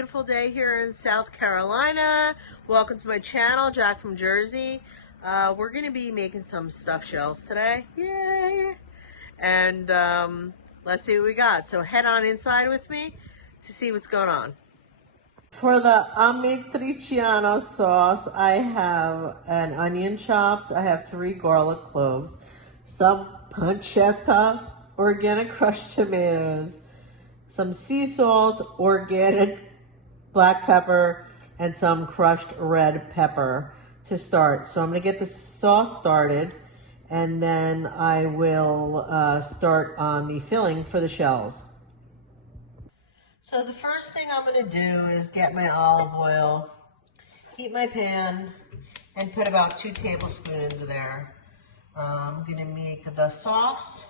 beautiful day here in South Carolina. Welcome to my channel, Jacq from Jersey. We're going to be making some stuffed shells today. Yay! And let's see what we got. So head on inside with me to see what's going on. For the Amatriciana sauce, I have an onion chopped. I have 3 garlic cloves, some pancetta, organic crushed tomatoes, some sea salt, organic black pepper, and some crushed red pepper to start. So I'm going to get the sauce started, and then I will start on the filling for the shells. So the first thing I'm going to do is get my olive oil, heat my pan, and put about 2 tablespoons there. I'm going to make the sauce.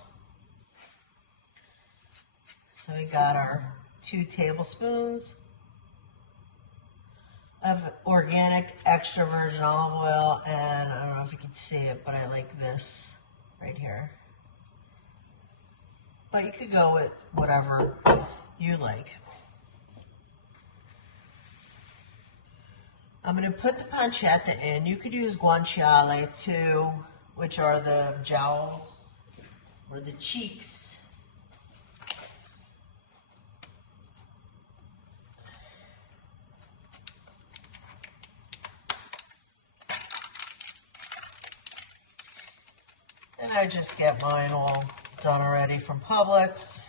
So we got our 2 tablespoons of organic extra virgin olive oil, and I don't know if you can see it, but I like this right here. But you could go with whatever you like. I'm going to put the pancetta in. You could use guanciale too, which are the jowls or the cheeks. And I just get mine all done already from Publix.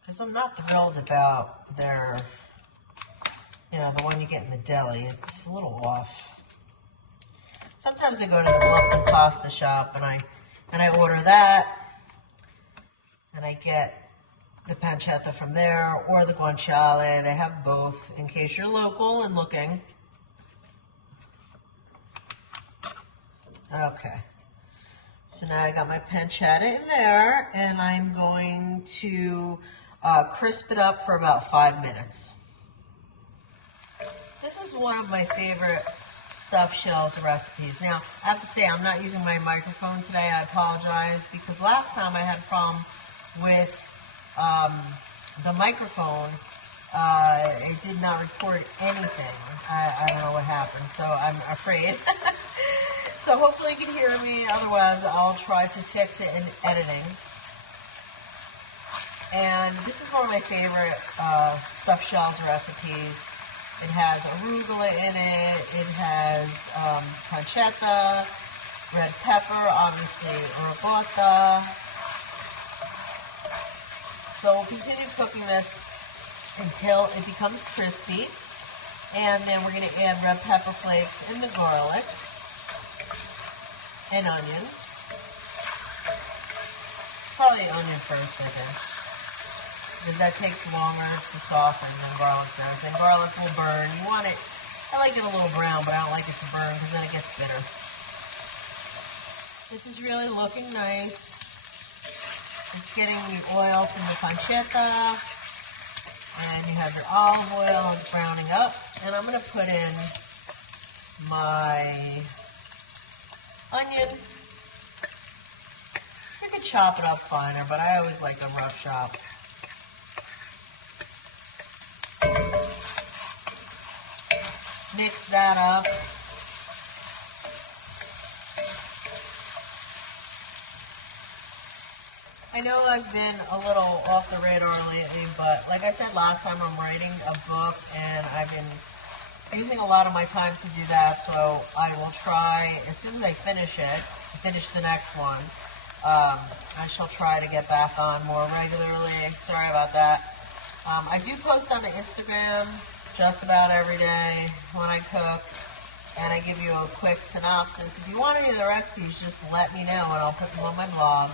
Because I'm not thrilled about their, the one you get in the deli. It's a little off. Sometimes I go to the Bluffton pasta shop and I order that, and I get the pancetta from there or the guanciale. They have both in case you're local and looking. Okay, so now I got my pancetta in there, and I'm going to crisp it up for about 5 minutes. This is one of my favorite stuffed shells recipes. Now, I have to say, I'm not using my microphone today. I apologize, because last time I had a problem with the microphone. It did not record anything. I don't know what happened, so I'm afraid. So hopefully you can hear me, otherwise I'll try to fix it in editing. And this is one of my favorite stuffed shells recipes. It has arugula in it, it has pancetta, red pepper, obviously ricotta. So we'll continue cooking this until it becomes crispy. And then we're going to add red pepper flakes and the garlic and onion. Probably onion first, I think, because that takes longer to soften than garlic does, and garlic will burn. You want it, I like it a little brown, but I don't like it to burn because then it gets bitter. This is really looking nice. It's getting the oil from the pancetta, and you have your olive oil, it's browning up, and I'm going to put in my onion. You can chop it up finer, but I always like a rough chop. Mix that up. I know I've been a little off the radar lately, but like I said last time, I'm writing a book, and I've been using a lot of my time to do that, so I will try, as soon as I finish the next one, I shall try to get back on more regularly. Sorry about that. I do post on the Instagram just about every day when I cook, and I give you a quick synopsis. If you want any of the recipes, just let me know, and I'll put them on my blog,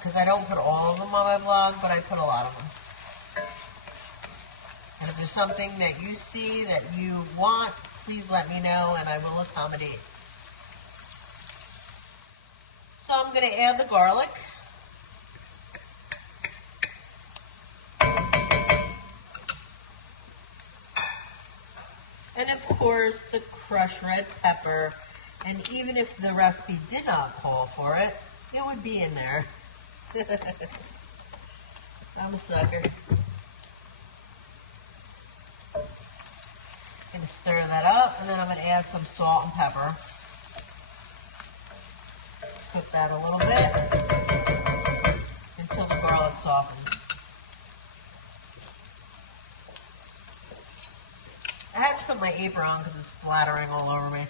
because I don't put all of them on my blog, but I put a lot of them. And if there's something that you see that you want, please let me know and I will accommodate. So I'm going to add the garlic. And of course the crushed red pepper. And even if the recipe did not call for it, it would be in there. I'm a sucker. Gonna stir that up, and then I'm gonna add some salt and pepper. Cook that a little bit until the garlic softens. I had to put my apron on because it's splattering all over me,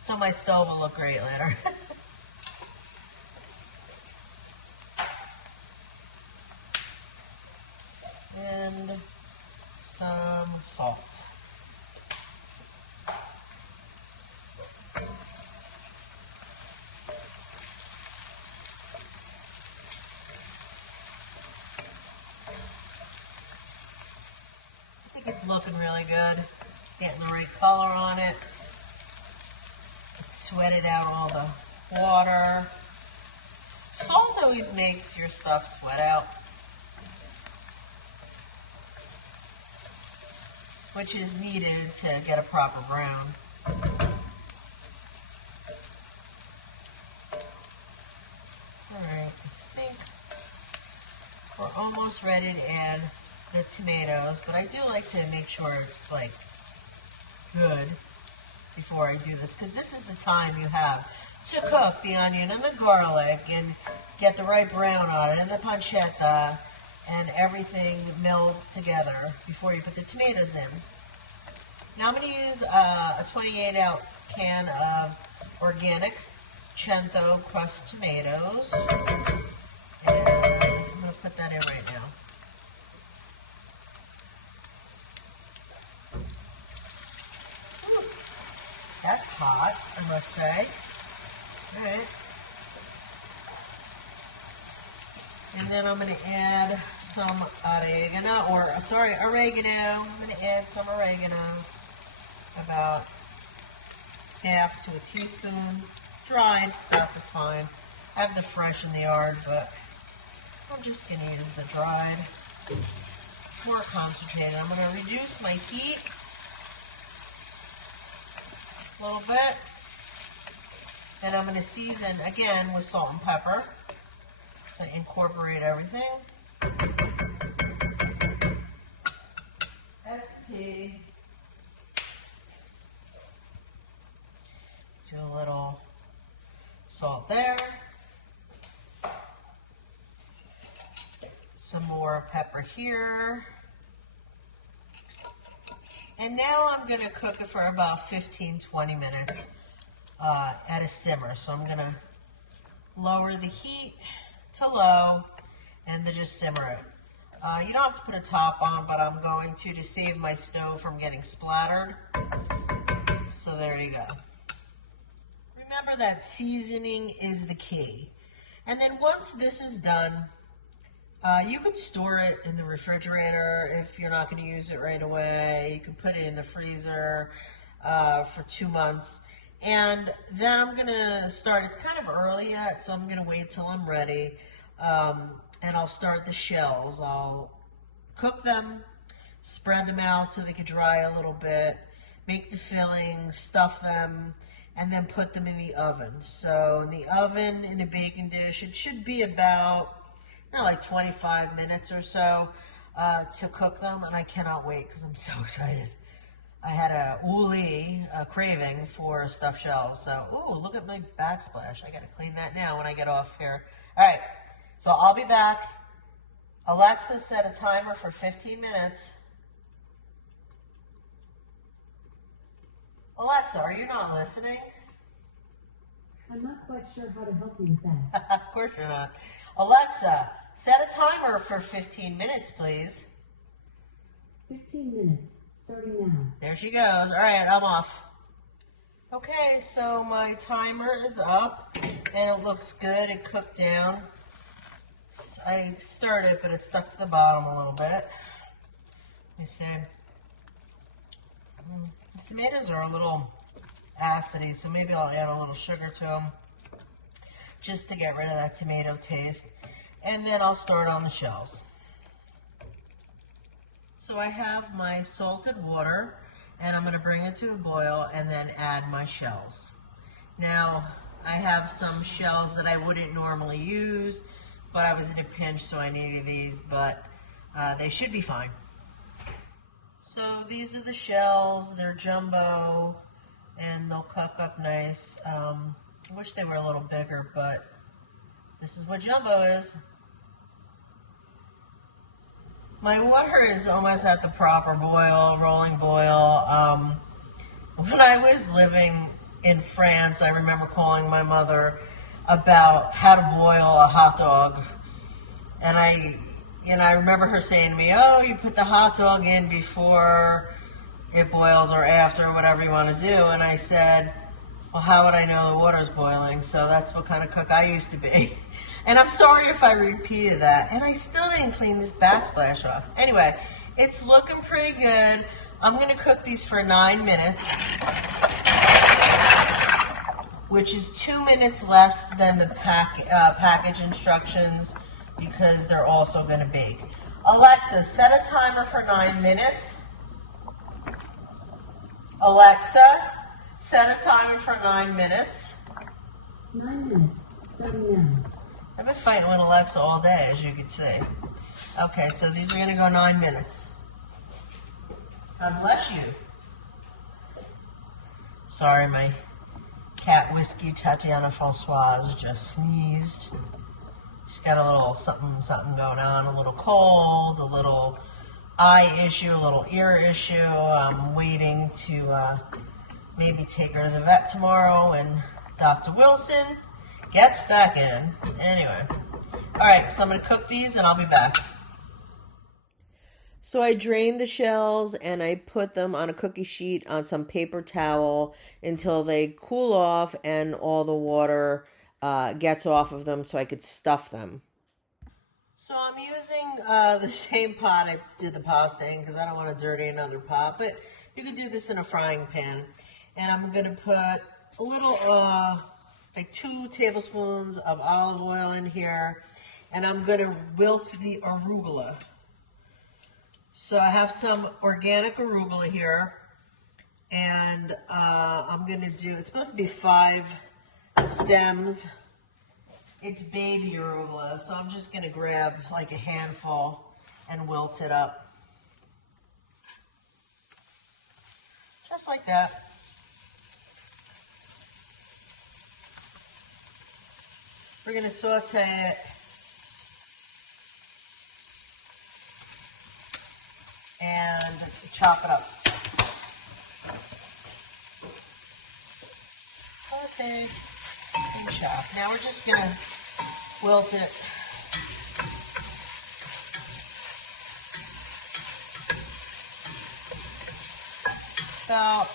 so my stove will look great later. And some salt. I think it's looking really good. It's getting the right color on it. It's sweated out all the water. Salt always makes your stuff sweat out, which is needed to get a proper brown. Alright, I think we're almost ready to add the tomatoes, but I do like to make sure it's like good before I do this, because this is the time you have to cook the onion and the garlic and get the right brown on it, and the pancetta, and everything melds together before you put the tomatoes in. Now I'm going to use a 28-ounce can of organic cento crushed tomatoes, and I'm going to put that in right now. Ooh, that's hot, I must say. All right. And then I'm going to add some oregano, I'm going to add some oregano, about half to a teaspoon. Dried stuff is fine. I have the fresh in the yard, but I'm just going to use the dried. It's more concentrated. I'm going to reduce my heat a little bit. And I'm going to season again with salt and pepper. So I incorporate everything. That's the key. Do a little salt there. Some more pepper here. And now I'm going to cook it for about 15-20 minutes at a simmer. So I'm going to lower the heat to low and then just simmer it. You don't have to put a top on, but I'm going to save my stove from getting splattered. So there you go. Remember that seasoning is the key. And then once this is done, you could store it in the refrigerator if you're not going to use it right away. You can put it in the freezer for 2 months. And then I'm going to start, it's kind of early yet, so I'm going to wait till I'm ready. And I'll start the shells. I'll cook them, spread them out so they can dry a little bit, make the filling, stuff them, and then put them in the oven. So in the oven, in a baking dish, it should be about like 25 minutes or so to cook them, and I cannot wait because I'm so excited. I had a craving for stuffed shells. So, ooh, look at my backsplash. I gotta clean that now when I get off here. All right, so I'll be back. Alexa set a timer for 15 minutes. Alexa, are you not listening? I'm not quite sure how to help you with that. Of course you're not. Alexa, set a timer for 15 minutes, please. 15 minutes, starting now. There she goes. All right, I'm off. Okay, so my timer is up, and it looks good. It cooked down. I stirred, but it stuck to the bottom a little bit. Let me see. The tomatoes are a little acidy, so maybe I'll add a little sugar to them just to get rid of that tomato taste. And then I'll start on the shells. So I have my salted water, and I'm going to bring it to a boil and then add my shells. Now, I have some shells that I wouldn't normally use, but I was in a pinch, so I needed these. But they should be fine. So these are the shells. They're jumbo, and they'll cook up nice. I wish they were a little bigger, but this is what jumbo is. My water is almost at the proper boil, rolling boil. When I was living in France, I remember calling my mother about how to boil a hot dog. And I remember her saying to me, oh, you put the hot dog in before it boils or after, whatever you want to do. And I said, well, how would I know the water's boiling? So that's what kind of cook I used to be. And I'm sorry if I repeated that. And I still didn't clean this backsplash off. Anyway, it's looking pretty good. I'm going to cook these for 9 minutes, which is 2 minutes less than the package instructions, because they're also going to bake. Alexa, set a timer for 9 minutes. Alexa, set a timer for 9 minutes. 9 minutes, starting now. I've been fighting with Alexa all day, as you can see. Okay, so these are going to go 9 minutes. God bless you. Sorry, my cat Whiskey Tatiana Francoise just sneezed. She's got a little something going on, a little cold, a little eye issue, a little ear issue. I'm waiting to maybe take her to the vet tomorrow when Dr. Wilson gets back in. Anyway, all right, so I'm going to cook these and I'll be back. So I drained the shells and I put them on a cookie sheet on some paper towel until they cool off and all the water gets off of them so I could stuff them. So I'm using the same pot I did the pasta in because I don't want to dirty another pot, but you could do this in a frying pan. And I'm going to put a little, like 2 tablespoons of olive oil in here, and I'm going to wilt the arugula. So I have some organic arugula here, and I'm going to do, it's supposed to be 5 stems. It's baby arugula, so I'm just going to grab like a handful and wilt it up. Just like that. We're going to saute it. And chop it up. Saute and chop. Now we're just going to wilt it. About,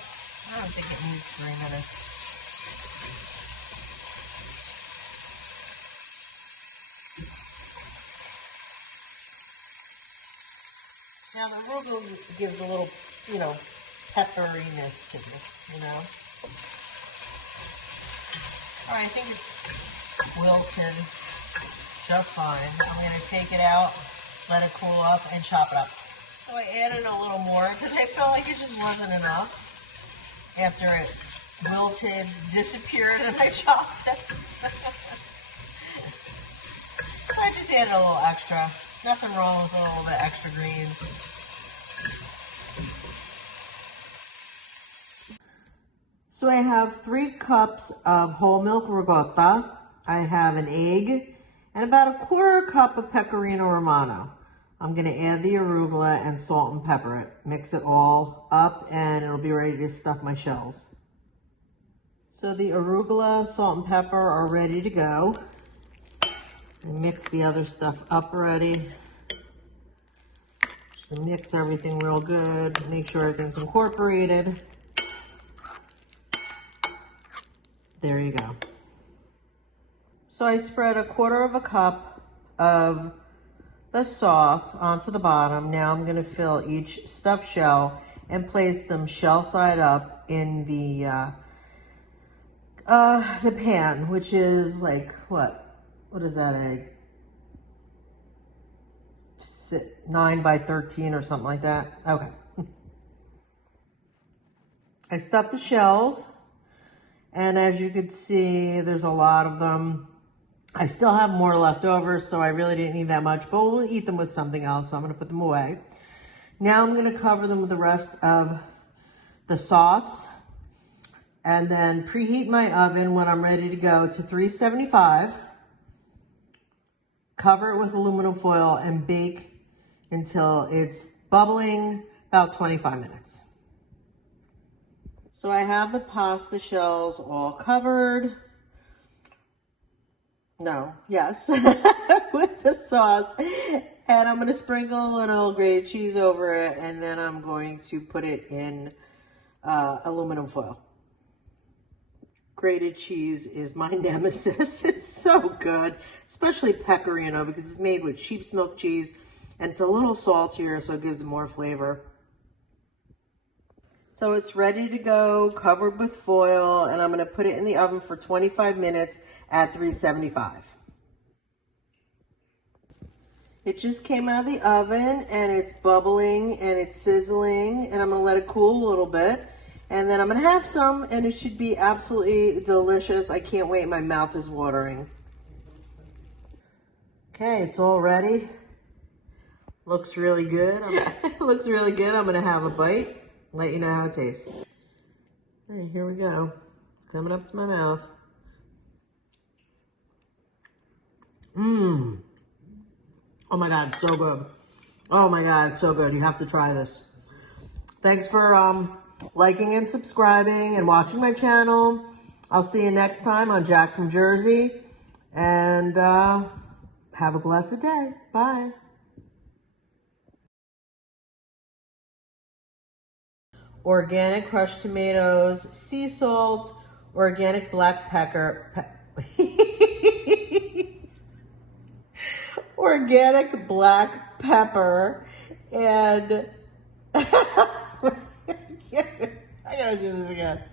I don't think it needs 3 minutes. Now the arugula gives a little, pepperiness to this, All right, I think it's wilted just fine. I'm going to take it out, let it cool up, and chop it up. So I added a little more because I felt like it just wasn't enough. After it wilted, disappeared, and I chopped it. So I just added a little extra. Nothing wrong with a little bit extra greens. So I have 3 cups of whole milk ricotta. I have an egg and about a 1/4 cup of Pecorino Romano. I'm going to add the arugula and salt and pepper it. Mix it all up and it'll be ready to stuff my shells. So the arugula, salt and pepper are ready to go. And mix the other stuff up already. Just mix everything real good. Make sure everything's incorporated. There you go. So I spread a 1/4 cup of the sauce onto the bottom. Now I'm going to fill each stuffed shell and place them shell side up in the pan, which is like what is that, a 9 by 13 or something like that? Okay. I stuffed the shells, and as you can see, there's a lot of them. I still have more left over, so I really didn't need that much, but we'll eat them with something else, so I'm gonna put them away. Now I'm gonna cover them with the rest of the sauce and then preheat my oven when I'm ready to go to 375. Cover it with aluminum foil and bake until it's bubbling, about 25 minutes. So I have the pasta shells all covered. No, yes, with the sauce. And I'm gonna sprinkle a little grated cheese over it, and then I'm going to put it in aluminum foil. Grated cheese is my nemesis. It's so good, especially Pecorino, because it's made with sheep's milk cheese, and it's a little saltier, so it gives it more flavor. So it's ready to go, covered with foil, and I'm gonna put it in the oven for 25 minutes at 375. It just came out of the oven, and it's bubbling, and it's sizzling, and I'm gonna let it cool a little bit. And then I'm gonna have some, and it should be absolutely delicious. I can't wait, my mouth is watering. Okay, it's all ready. Looks really good. Looks really good. I'm gonna have a bite, let you know how it tastes. All right, here we go. It's coming up to my mouth. Mmm. Oh my God, it's so good. Oh my God, it's so good. You have to try this. Thanks for liking and subscribing and watching my channel. I'll see you next time on Jacq from Jersey. And have a blessed day. Bye. Organic crushed tomatoes, sea salt, organic black pepper. Organic black pepper, and I gotta do this again.